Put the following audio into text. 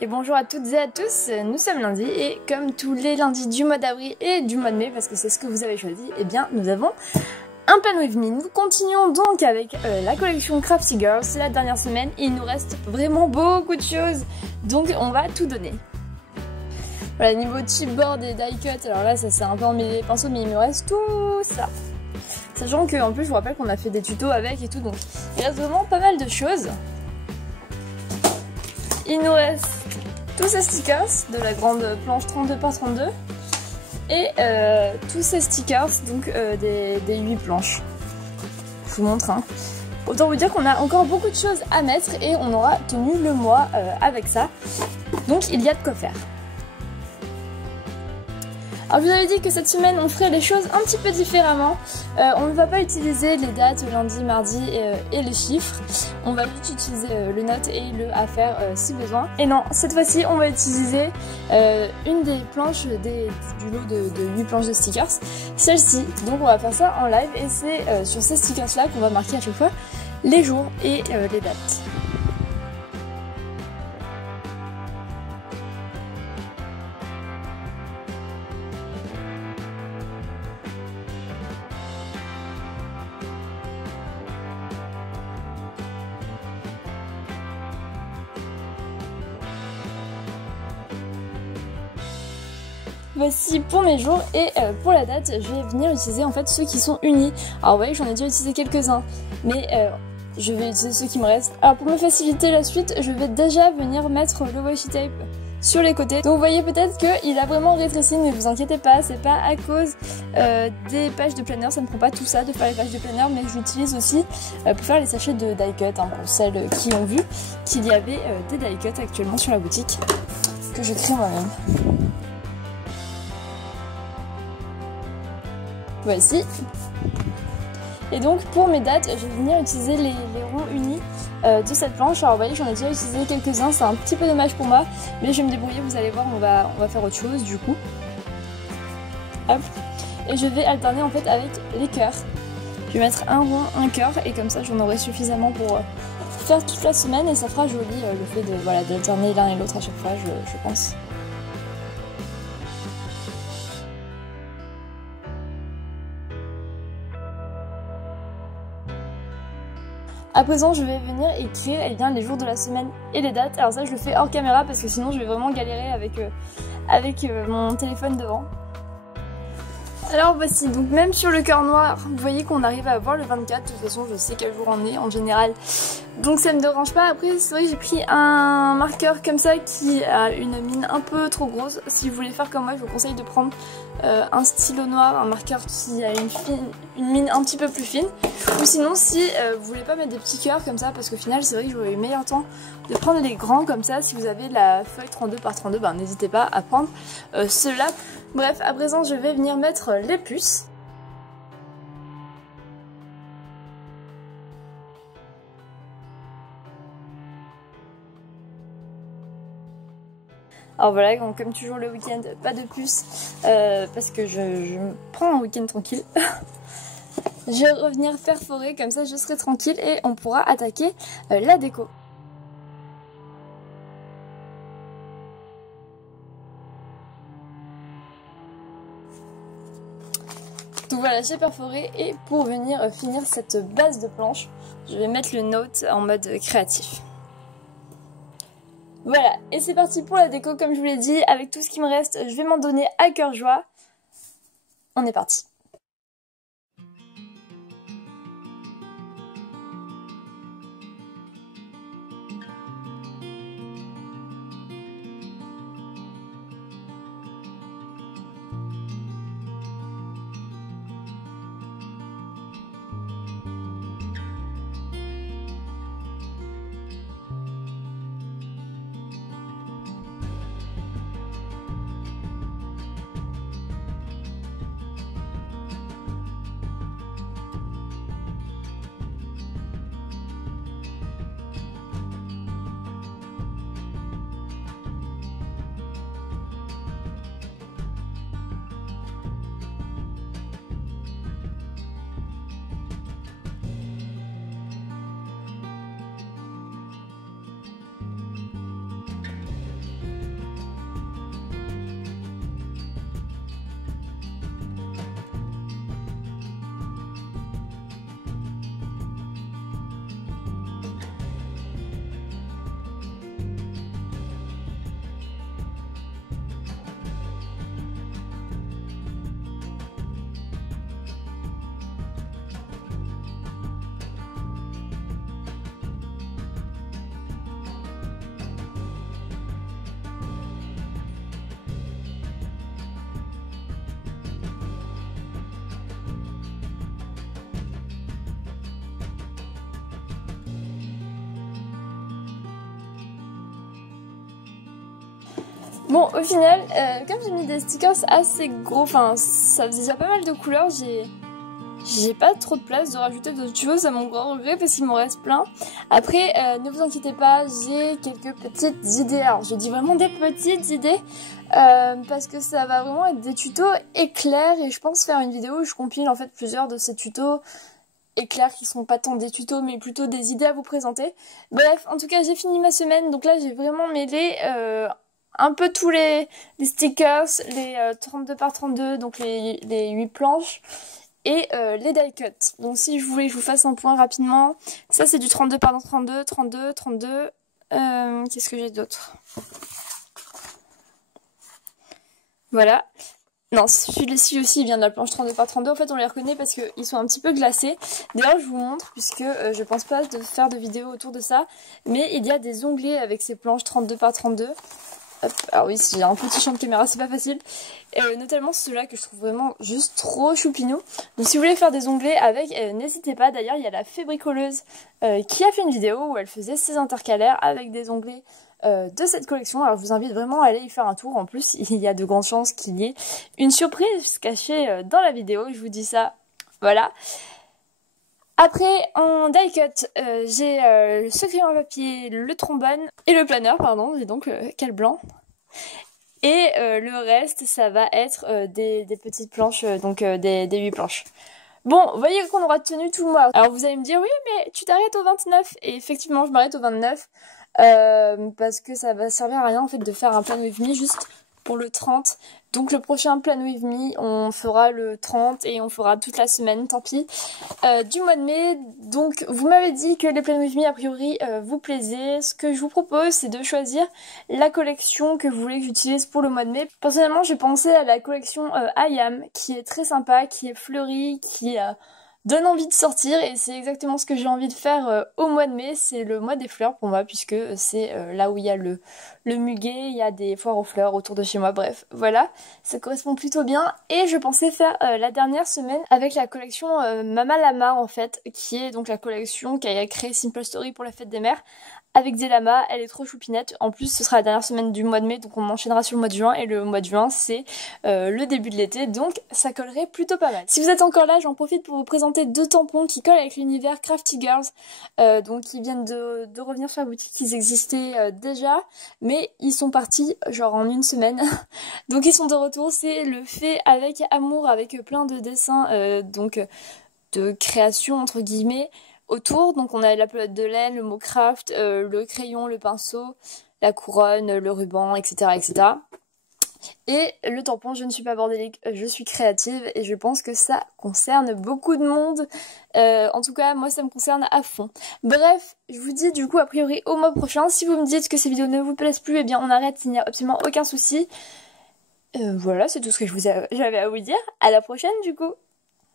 Et bonjour à toutes et à tous, nous sommes lundi et comme tous les lundis du mois d'avril et du mois de mai, parce que c'est ce que vous avez choisi, eh bien nous avons un Plan With Me. Nous continuons donc avec la collection Crafty Girls, c'est la dernière semaine et il nous reste vraiment beaucoup de choses, donc on va tout donner. Voilà, niveau chipboard et die cut, alors là ça s'est un peu emmêlé les pinceaux mais il me reste tout ça. Sachant qu'en plus je vous rappelle qu'on a fait des tutos avec et tout, donc il reste vraiment pas mal de choses. Il nous reste tous ces stickers de la grande planche 32 par 32 et tous ces stickers donc des 8 planches. Je vous montre. Hein. Autant vous dire qu'on a encore beaucoup de choses à mettre et on aura tenu le mois avec ça. Donc il y a de quoi faire. Alors je vous avais dit que cette semaine on ferait les choses un petit peu différemment. On ne va pas utiliser les dates lundi, mardi et les chiffres. On va juste utiliser le note et le à faire si besoin. Et non, cette fois-ci on va utiliser une des planches du lot de 8 planches de stickers. Celle-ci, donc on va faire ça en live et c'est sur ces stickers là qu'on va marquer à chaque fois les jours et les dates. Voici pour mes jours et pour la date je vais venir utiliser en fait ceux qui sont unis. Alors vous voyez j'en ai déjà utilisé quelques-uns mais je vais utiliser ceux qui me restent. Alors pour me faciliter la suite je vais déjà venir mettre le washi tape sur les côtés. Donc vous voyez peut-être qu'il a vraiment rétréci, ne vous inquiétez pas, c'est pas à cause des pages de planeur, ça ne prend pas tout ça de faire les pages de planeur, mais j'utilise aussi pour faire les sachets de die cut, hein, pour celles qui ont vu qu'il y avait des die cut actuellement sur la boutique que je crée moi-même. Voici. Et donc pour mes dates, je vais venir utiliser les ronds unis de cette planche. Alors vous voyez, j'en ai déjà utilisé quelques-uns, c'est un petit peu dommage pour moi, mais je vais me débrouiller, vous allez voir, on va faire autre chose du coup. Hop. Et je vais alterner en fait avec les cœurs. Je vais mettre un rond, un cœur, et comme ça j'en aurai suffisamment pour faire toute la semaine et ça fera joli le fait de voilà d'alterner l'un et l'autre à chaque fois, je pense. À présent, je vais venir écrire les jours de la semaine et les dates. Alors ça, je le fais hors caméra parce que sinon, je vais vraiment galérer avec mon téléphone devant. Alors voici, donc même sur le cœur noir, vous voyez qu'on arrive à avoir le 24. De toute façon, je sais quel jour on est en général. Donc ça me dérange pas. Après, c'est vrai que j'ai pris un marqueur comme ça qui a une mine un peu trop grosse. Si vous voulez faire comme moi, je vous conseille de prendre un stylo noir, un marqueur qui a une mine un petit peu plus fine. Ou sinon, si vous voulez pas mettre des petits cœurs comme ça, parce qu'au final, c'est vrai que j'aurais eu meilleur temps de prendre les grands comme ça. Si vous avez la feuille 32 par 32, ben, n'hésitez pas à prendre ceux-là. Bref, à présent, je vais venir mettre les puces. Alors voilà, donc, comme toujours le week-end, pas de puces, parce que je me prends un week-end tranquille. Je vais revenir perforer, comme ça je serai tranquille et on pourra attaquer la déco. Donc voilà, j'ai perforé et pour venir finir cette base de planche, je vais mettre le note en mode créatif. Voilà, et c'est parti pour la déco, comme je vous l'ai dit, avec tout ce qui me reste, je vais m'en donner à cœur joie. On est parti. Bon, au final, comme j'ai mis des stickers assez gros, enfin ça faisait déjà pas mal de couleurs, j'ai pas trop de place de rajouter d'autres choses à mon grand regret parce qu'il m'en reste plein. Après, ne vous inquiétez pas, j'ai quelques petites idées. Alors, je dis vraiment des petites idées parce que ça va vraiment être des tutos éclairs et je pense faire une vidéo où je compile en fait plusieurs de ces tutos éclairs qui sont pas tant des tutos mais plutôt des idées à vous présenter. Bref, en tout cas, j'ai fini ma semaine, donc là, j'ai vraiment mêlé un peu tous les stickers, les 32 par 32, donc les 8 planches. Et les die cut. Donc si je voulais que je vous fasse un point rapidement, ça c'est du 32 par 32, 32, 32. Qu'est-ce que j'ai d'autre? Voilà. Non, celui-ci aussi il vient de la planche 32 par 32. En fait on les reconnaît parce qu'ils sont un petit peu glacés. D'ailleurs je vous montre puisque je pense pas de faire de vidéo autour de ça. Mais il y a des onglets avec ces planches 32 par 32. Hop. Alors oui, si j'ai un petit champ de caméra, c'est pas facile. Notamment ceux-là que je trouve vraiment juste trop choupinou. Donc si vous voulez faire des onglets avec, n'hésitez pas. D'ailleurs, il y a la fée bricoleuse qui a fait une vidéo où elle faisait ses intercalaires avec des onglets de cette collection. Alors je vous invite vraiment à aller y faire un tour. En plus, il y a de grandes chances qu'il y ait une surprise cachée dans la vidéo. Je vous dis ça, voilà. Après, en die cut, j'ai ce crayon à papier, le trombone et le planeur, pardon, j'ai donc quel blanc. Et le reste, ça va être des petites planches, donc des 8 planches. Bon, vous voyez qu'on aura tenu tout le mois. Alors vous allez me dire, oui, mais tu t'arrêtes au 29. Et effectivement, je m'arrête au 29. Parce que ça va servir à rien en fait de faire un plan with me juste pour le 30. Donc le prochain plan with me, on fera le 30 et on fera toute la semaine, tant pis, du mois de mai. Donc vous m'avez dit que les plan with me a priori vous plaisaient. Ce que je vous propose, c'est de choisir la collection que vous voulez que j'utilise pour le mois de mai. Personnellement, j'ai pensé à la collection I Am, qui est très sympa, qui est fleurie, qui donne envie de sortir et c'est exactement ce que j'ai envie de faire au mois de mai. C'est le mois des fleurs pour moi puisque c'est là où il y a le muguet, il y a des foires aux fleurs autour de chez moi, bref, voilà, ça correspond plutôt bien. Et je pensais faire la dernière semaine avec la collection Mama Lama en fait, qui est donc la collection qu'a créé Simple Story pour la fête des mères, avec des lamas, elle est trop choupinette. En plus, ce sera la dernière semaine du mois de mai, donc on enchaînera sur le mois de juin. Et le mois de juin, c'est le début de l'été, donc ça collerait plutôt pas mal. Si vous êtes encore là, j'en profite pour vous présenter 2 tampons qui collent avec l'univers Crafty Girls. Donc ils viennent de revenir sur la boutique, ils existaient déjà, mais ils sont partis genre en une semaine. Donc ils sont de retour, c'est le fait avec amour, avec plein de dessins, donc de création entre guillemets. Autour, donc on a la pelote de laine, le mot craft, le crayon, le pinceau, la couronne, le ruban, etc., etc. Et le tampon, je ne suis pas bordélique, je suis créative et je pense que ça concerne beaucoup de monde. En tout cas, moi ça me concerne à fond. Bref, je vous dis du coup a priori au mois prochain. Si vous me dites que ces vidéos ne vous plaisent plus, eh bien on arrête, il n'y a absolument aucun souci. Voilà, c'est tout ce que j'avais à vous dire. À la prochaine du coup.